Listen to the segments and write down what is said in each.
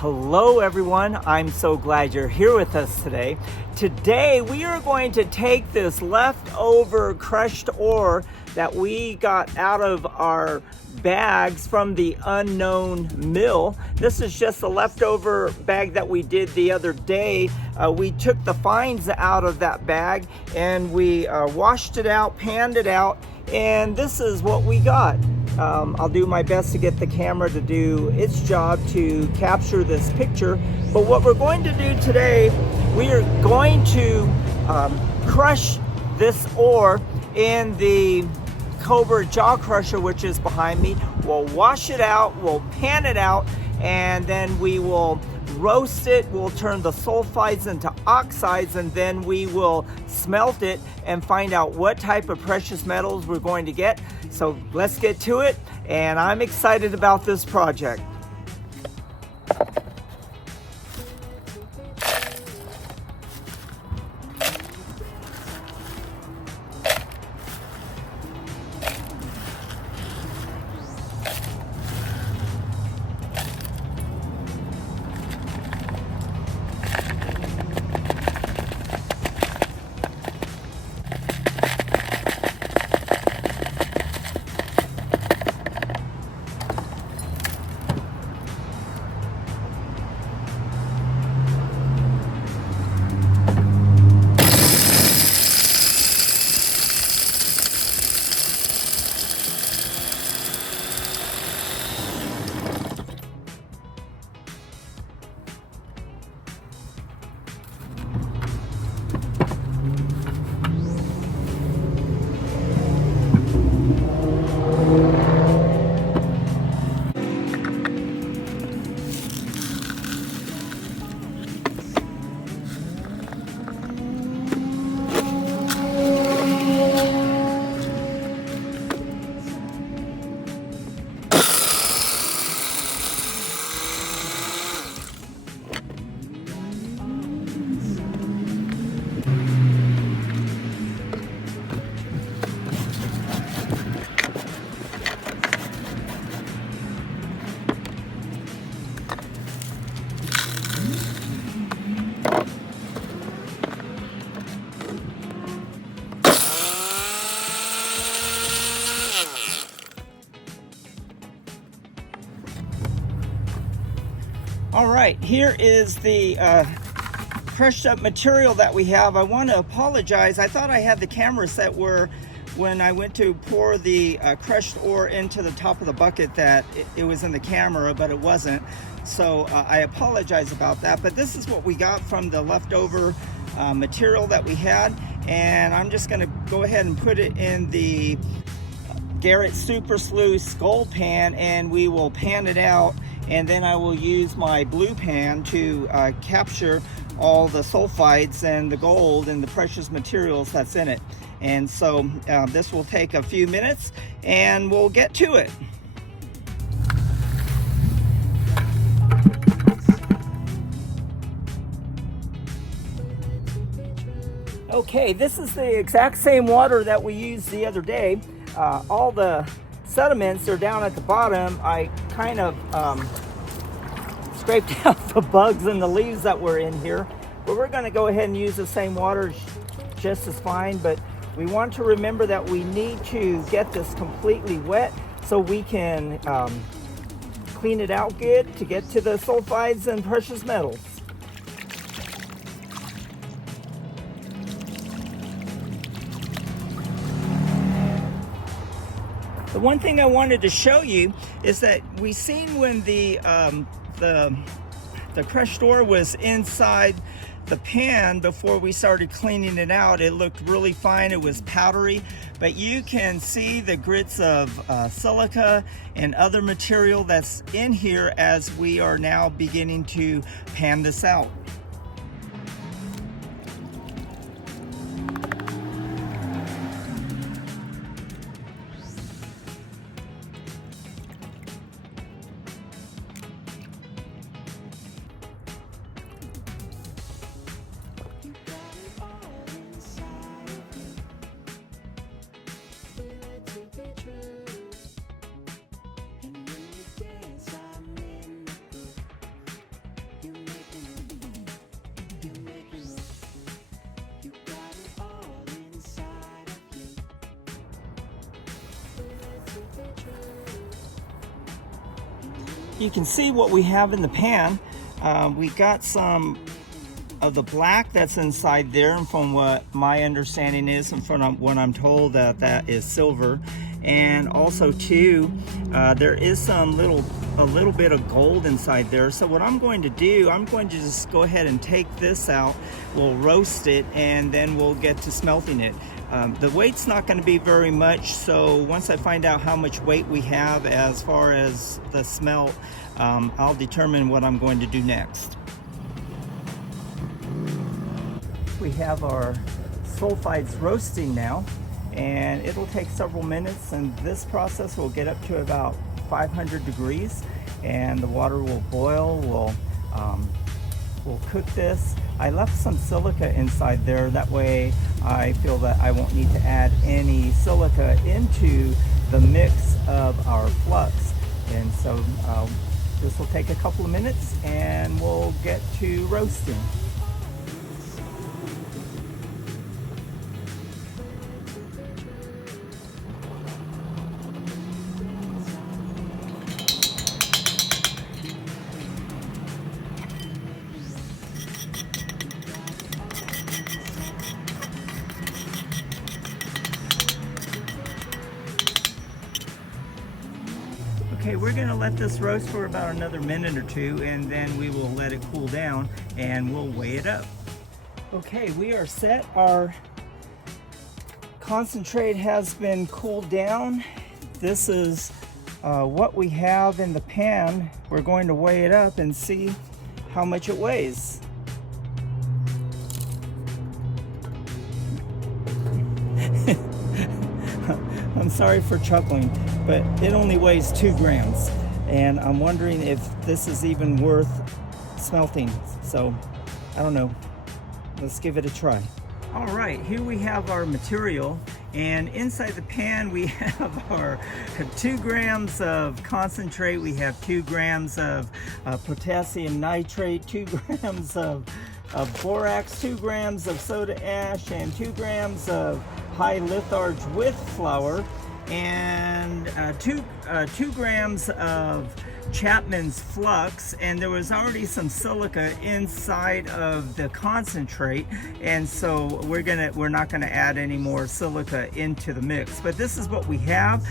Hello everyone, I'm so glad you're here with us today. Today we are going to take this leftover crushed ore that we got out of our bags from the unknown mill. This is just a leftover bag that we did the other day. We took the fines out of that bag and we washed it out, panned it out, and this is what we got. I'll do my best to get the camera to do its job to capture this picture. But what we're going to do today, we are going to crush this ore in the Cobra jaw crusher, which is behind me. We'll wash it out, we'll pan it out, and then we will roast it. We'll turn the sulfides into oxides, and then we will smelt it and find out what type of precious metals we're going to get. So let's get to it, and I'm excited about this project. All right, here is the crushed up material that we have. I want to apologize. I thought I had the camera set where when I went to pour the crushed ore into the top of the bucket that it was in the camera, but it wasn't. So I apologize about that. But this is what we got from the leftover material that we had. And I'm just going to go ahead and put it in the Garrett Super Sluice gold pan, and we will pan it out, and then I will use my blue pan to capture all the sulfides and the gold and the precious materials that's in it. And so this will take a few minutes and we'll get to it. Okay, this is the exact same water that we used the other day. All the sediments are down at the bottom. I kind of scraped out the bugs and the leaves that were in here, but we're going to go ahead and use the same water just as fine. But we want to remember that we need to get this completely wet so we can clean it out good to get to the sulfides and precious metals. The one thing I wanted to show you is that we seen when the crushed ore was inside the pan before we started cleaning it out, it looked really fine. It was powdery, but you can see the grits of silica and other material that's in here as we are now beginning to pan this out. you can see what we have in the pan. We got some of the black that's inside there, and from what my understanding is and from what I'm told, that is silver. And also too, there is a little bit of gold inside there. So what I'm going to do, I'm going to just go ahead and take this out. We'll roast it, and then we'll get to smelting it. The weight's not going to be very much, so once I find out how much weight we have as far as the smelt, I'll determine what I'm going to do next. We have our sulfides roasting now, and it'll take several minutes, and this process will get up to about 500 degrees, and the water will boil. We'll cook this. I left some silica inside there, that way I feel that I won't need to add any silica into the mix of our flux. And so this will take a couple of minutes, and we'll get to roasting. Okay, we're going to let this roast for about another minute or two, and then we will let it cool down and we'll weigh it up. Okay, we are set. Our concentrate has been cooled down. This is what we have in the pan. We're going to weigh it up and see how much it weighs. I'm sorry for chuckling, but it only weighs 2 grams, and I'm wondering if this is even worth smelting. So I don't know, let's give it a try. All right, here we have our material, and inside the pan we have our 2 grams of concentrate, we have 2 grams of potassium nitrate, 2 grams of borax, 2 grams of soda ash, and 2 grams of high litharge with flour, and 2 grams of Chapman's flux. And there was already some silica inside of the concentrate, and so we're not gonna add any more silica into the mix. But this is what we have.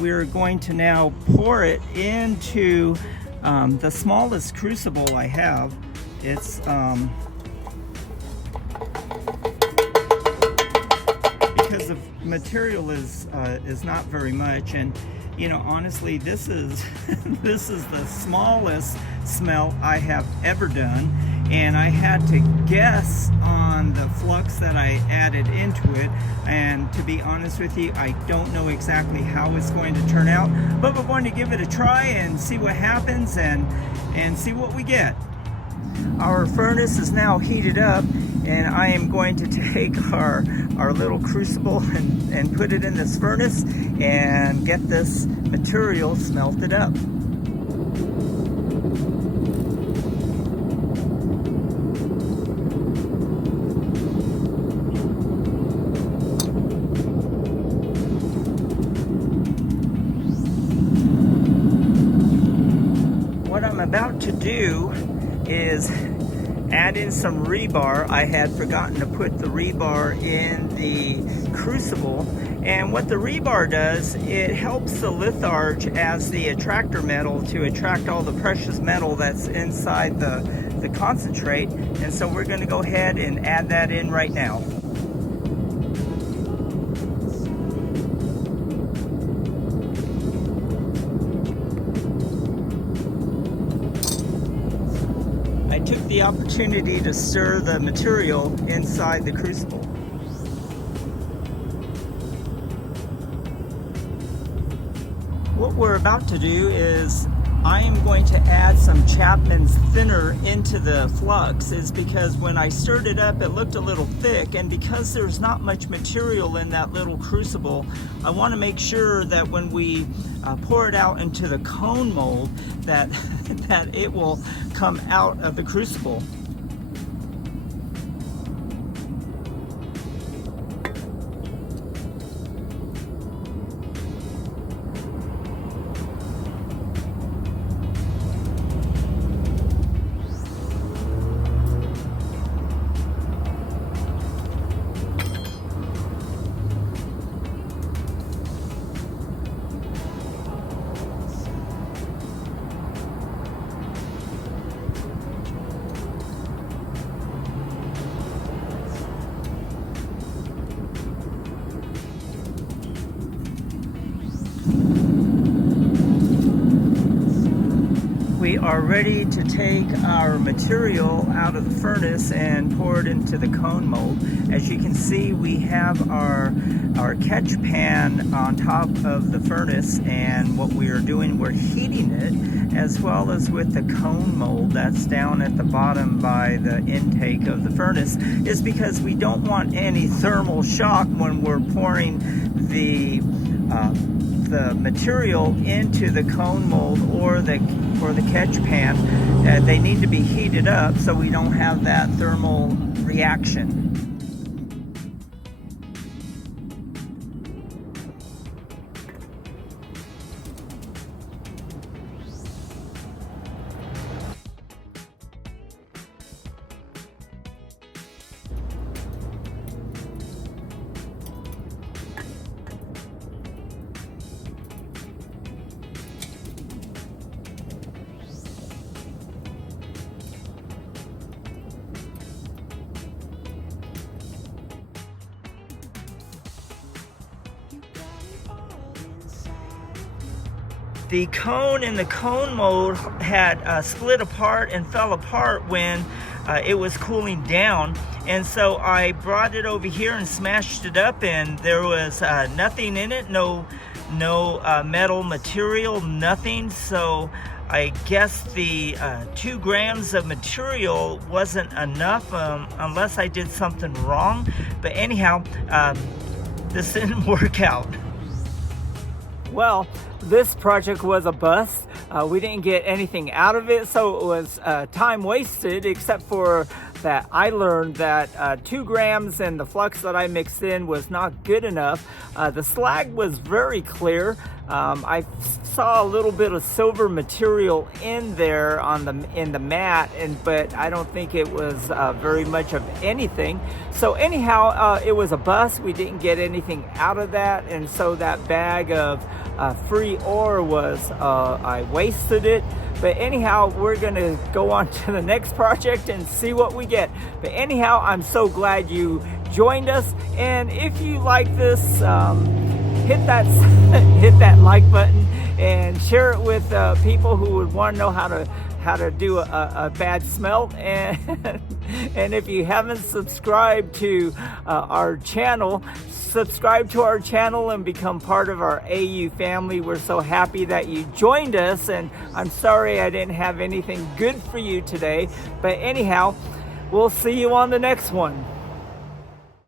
We're going to now pour it into the smallest crucible I have. It's because the material is not very much, and you know, honestly, this is this is the smallest smelt I have ever done, and I had to guess on the flux that I added into it, and to be honest with you, I don't know exactly how it's going to turn out, but we're going to give it a try and see what happens and see what we get. Our furnace is now heated up, and I am going to take our little crucible and put it in this furnace and get this material smelted up. What I'm about to do is add in some rebar. I had forgotten to put the rebar in the crucible, and what the rebar does, it helps the litharge as the attractor metal to attract all the precious metal that's inside the concentrate, and so we're going to go ahead and add that in right now. I took the opportunity to stir the material inside the crucible. What we're about to do is I am going to add some Chapman's thinner into the flux, is because when I stirred it up it looked a little thick, and because there's not much material in that little crucible, I want to make sure that when we pour it out into the cone mold that it will come out of the crucible. are ready to take our material out of the furnace and pour it into the cone mold. As you can see, we have our catch pan on top of the furnace, and what we are doing, we're heating it, as well as with the cone mold that's down at the bottom by the intake of the furnace, is because we don't want any thermal shock when we're pouring the material into the cone mold or the catch pan. They need to be heated up so we don't have that thermal reaction. The cone in the cone mold had split apart and fell apart when it was cooling down, and so I brought it over here and smashed it up, and there was nothing in it, no metal material, nothing. So I guess the 2 grams of material wasn't enough, unless I did something wrong. But anyhow, this didn't work out. Well, this project was a bust. We didn't get anything out of it, so it was time wasted, except for that I learned that 2 grams and the flux that I mixed in was not good enough. The slag was very clear. I saw a little bit of silver material in there in the mat, but I don't think it was very much of anything. So anyhow, it was a bust. We didn't get anything out of that, and so that bag of free ore was, I wasted it. But anyhow, we're gonna go on to the next project and see what we get. But anyhow, I'm so glad you joined us, and if you like this, hit that like button and share it with people who would want to know how to do a bad smelt. And if you haven't subscribed to our channel, subscribe to our channel and become part of our AU family. We're so happy that you joined us, and I'm sorry I didn't have anything good for you today, but anyhow, we'll see you on the next one.